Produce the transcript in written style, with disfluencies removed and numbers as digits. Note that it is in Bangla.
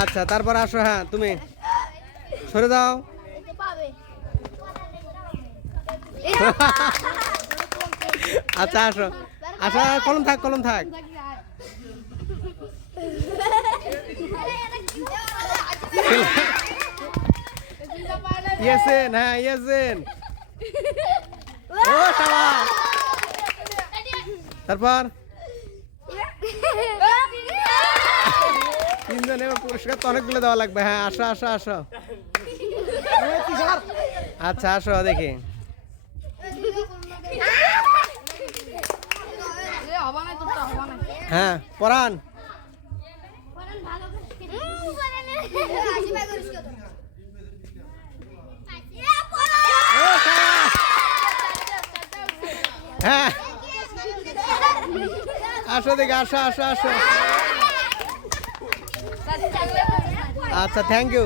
আচ্ছা তারপর আসো, হ্যাঁ তুমি সরে দাও। আচ্ছা আসো আসো, কলম থাক কলম থাক। ইয়াসিন, হ্যাঁ ইয়াসিন। ও শাবাশ। তারপর তিনজনে পুরস্কার তো অনেকগুলো দেওয়া লাগবে। হ্যাঁ আসো আসো আসো। আচ্ছা আসো দেখি। হ্যাঁ পরান। হ্যাঁ আসো দেখি, আসো আসো আসো। আচ্ছা থ্যাংক ইউ।